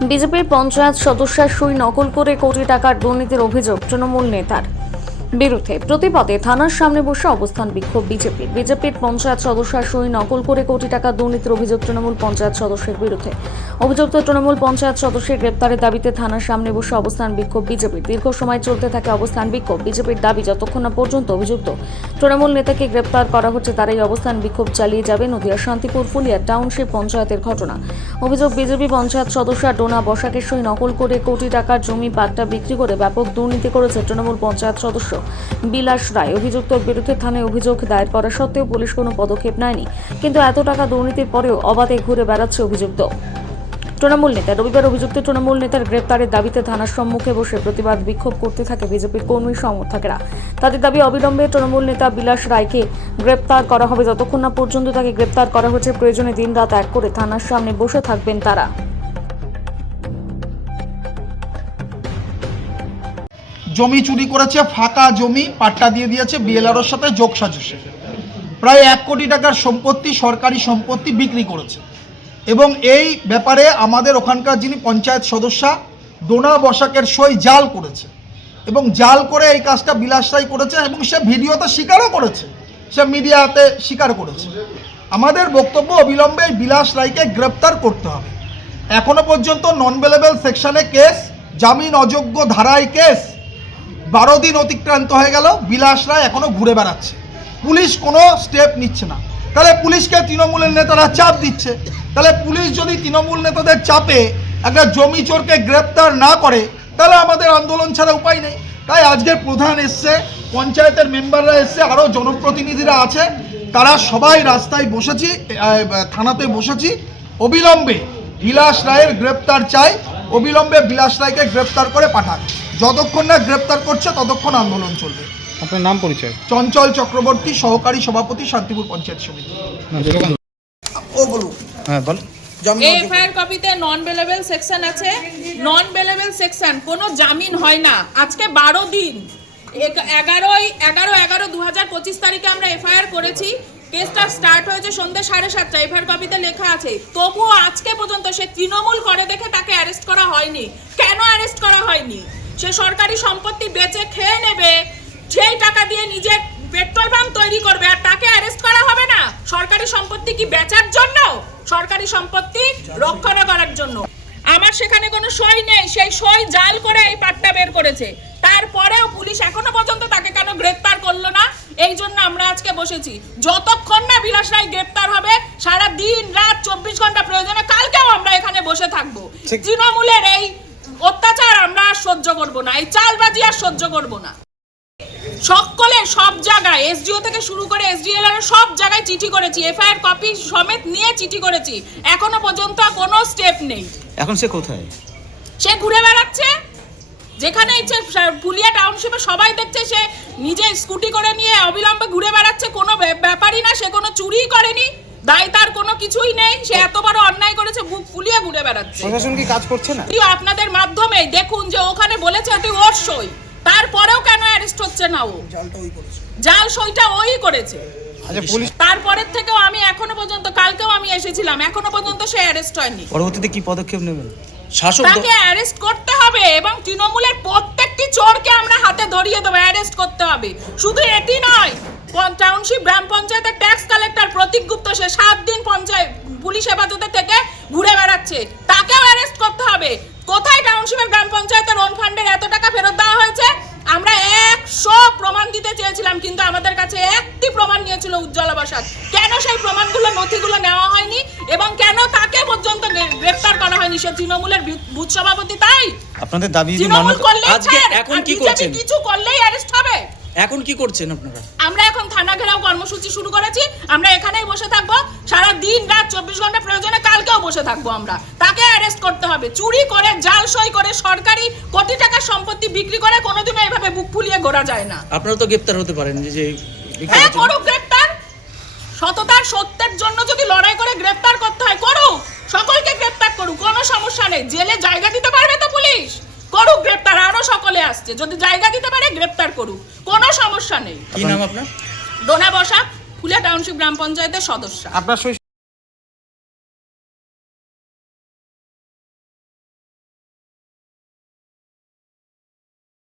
বিজেপির পঞ্চায়েত সদস্যের সই নকল করে কোটি টাকার দুর্নীতির অভিযোগ তৃণমূল নেতার বিরুদ্ধে। প্রতিবাদে থানার সামনে বসে অবস্থান বিক্ষোভ বিজেপির পঞ্চায়েত সদস্যের সই নকল করে কোটি টাকা দুর্নীতির অভিযোগ তৃণমূল পঞ্চায়েত সদস্যের বিরুদ্ধে। অভিযুক্ত তৃণমূল পঞ্চায়েত সদস্যের গ্রেপ্তারের দাবিতে থানার সামনে বসে অবস্থান বিক্ষোভ বিজেপির। দীর্ঘ সময় চলতে থাকে অবস্থান বিক্ষোভ। বিজেপির দাবি, যতক্ষণ না পর্যন্ত অভিযুক্ত তৃণমূল নেতাকে গ্রেপ্তার করা হচ্ছে তারাই অবস্থান বিক্ষোভ চালিয়ে যাবে। নদিয়া শান্তিপুর ফুলিয়া টাউনশিপ পঞ্চায়েতের ঘটনা। অভিযোগ, বিজেপি পঞ্চায়েত সদস্য ডোনা বসাকের সই নকল করে কোটি টাকার জমি পাট্টা বিক্রি করে ব্যাপক দুর্নীতি করেছে তৃণমূল পঞ্চায়েত সদস্য বিলাস রায়। অভিযুক্তের বিরুদ্ধে থানায় অভিযোগ দায়ের করা সত্ত্বেও পুলিশ কোনো পদক্ষেপ নেয়নি। কিন্তু এত টাকা দুর্নীতির পরেও অবাধে ঘুরে বেড়াচ্ছে অভিযুক্ত তৃণমূল নেতা। রবিবার অভিযুক্ত তৃণমূল নেতার গ্রেপ্তারের দাবিতে থানার সম্মুখে বসে প্রতিবাদ বিক্ষোভ করতে থাকে বিজেপির কর্মী সমর্থকেরা। তাদের দাবি, অবিলম্বে তৃণমূল নেতা বিলাস রায়কে গ্রেপ্তার করা হবে। যতক্ষণ না পর্যন্ত তাকে গ্রেপ্তার করা হচ্ছে, প্রয়োজনে দিনরাত এক করে থানার সামনে বসে থাকবেন তারা। জমি চুরি করেছে, ফাঁকা জমি পাট্টা দিয়ে দিয়েছে বিএলআরওর সাথে যোগসাজশে। প্রায় 1 কোটি টাকার সম্পত্তি, সরকারি সম্পত্তি বিক্রি করেছে। এবং এই ব্যাপারে আমাদের ওখানকার যিনি পঞ্চায়েত সদস্যা ডোনা বসাকের সই জাল করেছে এবং জাল করে এই কাজটা বিলাস রায় করেছে এবং সে ভিডিওতে স্বীকারও করেছে, সে মিডিয়াতে স্বীকার করেছে। আমাদের বক্তব্য, অবিলম্বে বিলাস রায়কে গ্রেপ্তার করতে হবে। এখনো পর্যন্ত নন বেলেবল সেকশনে কেস, জামিন অযোগ্য ধারায় কেস, 12 দিন অতিক্রান্ত হয়ে গেল, বিলাস রায় এখনো ঘুরে বেড়াচ্ছে। পুলিশ কোনো স্টেপ নিচ্ছে না। তাহলে পুলিশকে তৃণমূলের নেতারা চাপ দিচ্ছে। তাহলে পুলিশ যদি তৃণমূল নেতাদের চাপে একটা জমি চোরকে গ্রেপ্তার না করে, তাহলে আমাদের আন্দোলন ছাড়া উপায় নেই। তাই আজকের প্রধান এসছে, পঞ্চায়েতের মেম্বাররা এসছে, আরও জনপ্রতিনিধিরা আছে, তারা সবাই রাস্তায় বসেছি, থানাতে বসেছি। অবিলম্বে বিলাস রায়ের গ্রেপ্তার চাই, অবিলম্বে বিলাস রায়কে গ্রেপ্তার করে পাঠান। যতক্ষণ না গ্রেপ্তার করছে ততক্ষণ আন্দোলন চলবে। আপনার নাম পরিচয়? চঞ্চল চক্রবর্তী, সহকারী সভাপতি, শান্তিপুর পঞ্চায়েত সমিতি। ও বলুন। হ্যাঁ বল। এফআইআর কপিতে নন বেলেবল সেকশন আছে। নন বেলেবল সেকশন কোনো জামিন হয় না। আজকে 12 দিন, 11/11/2025 তারিখে আমরা এফআইআর করেছি। কেসটা স্টার্ট হয়েছে সন্ধ্যে 7:30। এফআইআর কপিতে লেখা আছে। তবুও আজকে পর্যন্ত সে তৃণমূল করে দেখে তাকে অ্যারেস্ট করা হয়নি। কেন অ্যারেস্ট করা হয়নি? সে সরকারি সম্পত্তি বেচে খেয়ে নেবে, সেই টাকা দিয়ে নিজের পেট্রোল পাম্প তৈরি করবে, আর তাকে অ্যারেস্ট করা হবে না? সরকারি সম্পত্তি কি বেচার জন্য? সরকারি সম্পত্তি রক্ষণা করার জন্য। আমার সেখানে কোনো সই নেই, সেই সই জাল করে এই পাট্টা বের করেছে। তারপরেও পুলিশ এখনো পর্যন্ত তাকে কেন গ্রেপ্তার করলো না? এই জন্য আমরা আজকে বসেছি। যতক্ষণ না বিলাস রায় গ্রেপ্তার হবে, সারা দিন রাত 24 ঘন্টা, প্রয়োজনে কালকেও আমরা এখানে বসে থাকবো। তৃণমূলের এই অত্যাচার আমরা আর সহ্য করবো না, এই চালবাজি আর সহ্য করবো না। সকলে সব জায়গায়, এসডিও থেকে শুরু করে এসডিএলআর সব জায়গায় চিঠি করেছি, এফআইআর কপি সমেত নিয়ে চিঠি করেছি, এখনো পর্যন্ত কোনো স্টেপ নেই। এখন সে কোথায়? সে ঘুরে বেড়াচ্ছে যেখানে ইচ্ছে। ফুলিয়া টাউনশিপে সবাই দেখছে সে নিজে স্কুটি করে নিয়ে অবিলম্বে ঘুরে বেড়াচ্ছে। কোনো ব্যাপারই না, সে কোনো চুরিই করেনি, দায় তার কোনো কিছুই নেই। সে এত বড় অন্যায় করেছে, বুক ফুলিয়ে ঘুরে বেড়াচ্ছে। প্রশাসন কি কাজ করছে না? আপনাদের মাধ্যমে দেখুন যে ওখানে বলেছে ওটি ওর সই, তারপরেও কেন অ্যারেস্ট হচ্ছে না? ও জাল সইটা ওই করেছে। আচ্ছা, পুলিশ তারপরের থেকেও আমি এখনো পর্যন্ত, কালকেও আমি এসেছিলাম, এখনো পর্যন্ত সে অ্যারেস্ট হয়নি। পরবর্তীতে কি পদক্ষেপ নেবেন? শাসক তাকে অ্যারেস্ট করতে হবে এবং তৃণমূলের প্রত্যেকটি চোরকে আমরা হাতে ধরিয়ে দেবো, অ্যারেস্ট করতে হবে। শুধু এটি নয়, টাউনশিপ গ্রাম পঞ্চায়েতের ট্যাক্স কালেক্টর প্রতীক গুপ্ত, সে 7 দিন পঞ্চায়েত পুলিশ হেফাজতে থেকে ঘুরে বেড়াচ্ছে, তাকেও অ্যারেস্ট করতে হবে। কোথায় টাউনশিপের গ্রাম পঞ্চায়েতের ওন ফান্ডের এত টাকা ফেরত দেওয়া হয়েছে? আমরা 100 প্রমাণ দিতে চেয়েছিলাম, কিন্তু আমাদের কাছে একটি প্রমাণ নিয়েছিল উজ্জ্বলা বসাক। কেন সেই প্রমাণগুলো, নথিগুলো নেওয়া হয়নি এবং কেন তাকে পর্যন্ত গ্রেফতার করা হয়নি? সে তৃণমূলের বুথ সভাপতি। তাই আপনাদের দাবি যদি তৃণমূল করলেই আজকে এখন কি করছেন? কিছু করলেই অ্যারেস্ট হবে। এখন কি করছেন আপনারা? আমরা এখন থানা ঘেরাও কর্মসূচি শুরু করেছি। আমরা এখানেই বসে থাকবো সারা দিন রাত 24 ঘন্টা, প্রয়োজনে কালকেও বসে থাকবো আমরা। তাকে অ্যারেস্ট করতে হবে। চুরি করে, জাল সই করে, সরকারি কোটি টাকার সম্পত্তি বিক্রি করে কোনোদিনও এইভাবে বুক ফুলিয়ে ঘোরা যায় না। আপনারা তো গ্রেপ্তার হতে পারেন। যে হ্যাঁ, করুক গ্রেপ্তার। সততার সত্যের জন্য যদি লড়াই করে গ্রেপ্তার করতে হয়, করুক, সকলকে গ্রেপ্তার করুক, কোনো সমস্যা নেই। জেলে জায়গা দিতে পারবে তো পুলিশ, করুক গ্রেপ্তার। আরো সকলে আসছে, যদি জায়গা দিতে পারে গ্রেপ্তার করুক, কোনো সমস্যা নেই। কি নাম আপনার? ডোনা বসাক, ফুলিয়া টাউনশিপ গ্রাম পঞ্চায়েতের সদস্য। আপনার